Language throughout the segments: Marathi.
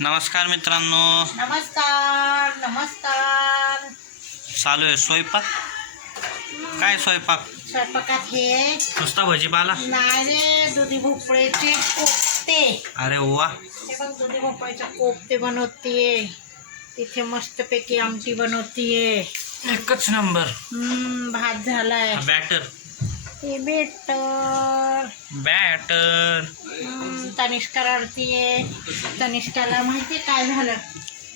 नमस्कार मित्रांनो. नमस्कार नमस्कार. चालू आहे स्वयंपाक? काय स्वयंपाक? स्वयंपाकात हे? नुसता भाजीपाला? नाही रे दुधी भोपळ्याचे कोफ्ते. अरे वा. हे बघ दुधी भोपळ्याचे कोफ्ते बनवतीये. तिथे मस्तपैकी आमटी बनवतीये. एकच नंबर. हम्म, भात झालाय. बॅटर. हे बेटर. बॅटर. तनिष्का रडतीये. तनिष्काला माहिती काय झालं?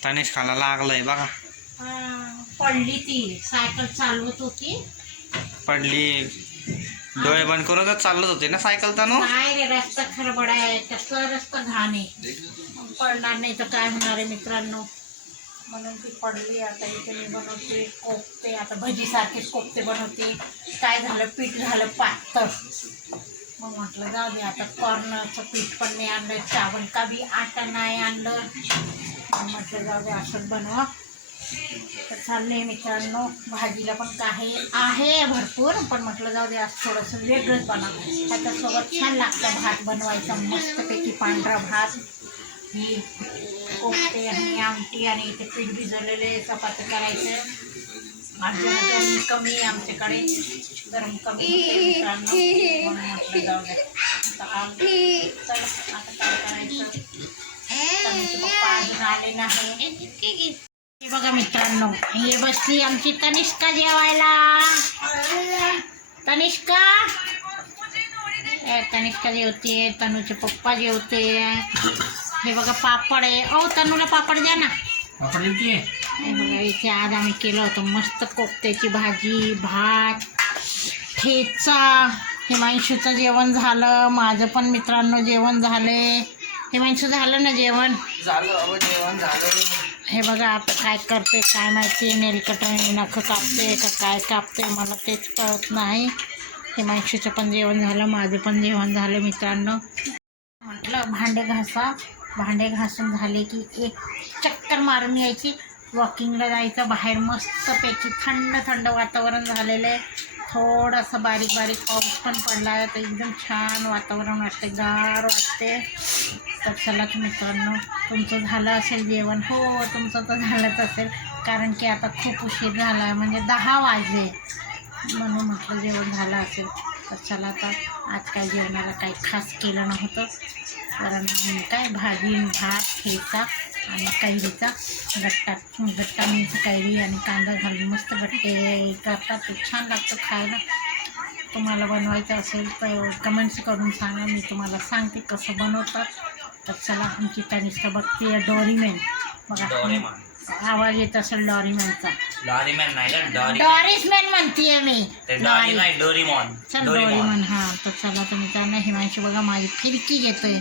तनिष खाला लागलंय बघा. हा, पडली ती. सायकल चालवत होती. पडली. डोळे बंद करूनच चालत होते ना सायकल तर नाही रे रस्ता खरबड आहे. कसला रस्ता घाण आहे. पडणार नाही तर काय होणार आहे मित्रांनो? म्हणून ती पडली. आता इथे मी बनवते कोफ्ते. आता भजीसारखेच कोफ्ते बनवते. काय झालं? पीठ झालं पातळ. मग म्हटलं जाऊ दे आता कॉर्नरचं पीठ पण नाही आणलं चावल का बी आटा नाही आणलं? मग म्हटलं जाऊ दे असंच बनवा. तर चाललंय मित्रांनो भाजीला पण काही आहे भरपूर पण म्हटलं जाऊ दे आज थोडंसं वेगळंच बनवा. त्याच्यासोबत छान लागतं भात बनवायचा मस्तपैकी पांढरा भात. ही कोफते आणि आमटी आणि इथे पीठ भिजवलेले चपाती करायचं. गरम कमी आहे आमच्याकडे. गरम कमी म्हटलं जाऊ दे. आता काय करायचं? पप्पा अजून आले नाही. हे बघा मित्रांनो हे बसली आमची तनिष्का जेवायला. तनिष्का? तनिष्का जेवते तनूचे पप्पा जेवते हे बघा पापड आहे. ओ तनूला पापड द्या ना. हे बघा इथे आज आम्ही केलं होतं मस्त कोफ्त्याची भाजी भात ठेचा. हिमांशूचं जेवण झालं. माझं पण मित्रांनो जेवण झाले. हिमांशू झालं ना जेवण? झालं जेवण झालं. हे बघा आता काय करते काय माहिती नेल कटरने नखं कापते का काय कापते मला तेच कळत नाही. हिमांशूचं पण जेवण झालं माझं पण जेवण झालं मित्रांनो. म्हटलं भांडे घासा. भांडे घासून झाले की एक चक्कर मारून यायची. वॉकिंगला जायचं बाहेर मस्तपैकी थंड थंड वातावरण झालेलं आहे. थोडंसं बारीक बारीक पाऊस पण पडला आहे तर एकदम छान वातावरण वाटते गार वाटते तर चला की मित्रांनो तुमचं झालं असेल जेवण. हो तुमचं तर झालंच असेल कारण की आता खूप उशीर झाला आहे म्हणजे दहा वाजले. म्हणून म्हटलं जेवण झालं असेल. तर चला आता आज काय जेवणाला काही खास केलं नव्हतं. कारण काय भाजी भात ठेचा आणि कैरीचा गट्टा. गट्टा म्हणजे कैरी आणि कांदा घालून मस्त गट्टे करतात. ते छान लागतं खायला. तुम्हाला बनवायचं असेल तर कमेंट्स करून सांगा. मी तुम्हाला सांगते कसं बनवतात. तर चला आमची तनिष्ठ बघते. डोरीमेन बघा. आवाज येत असेल डॉरीमॅनचा. डॉरीमॅन नाही ना डॉरी डॉरीसमॅन म्हणतीये मी. ते डॉरी डॉरी नाही डोरीमॉन चल डोरीमन हा तर चला तुम्ही त्यांना हिमांशू बघा माझी फिरकी घेतोय.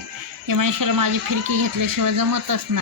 हिमांशूला माझी फिरकी घेतल्याशिवाय जमतच नाही.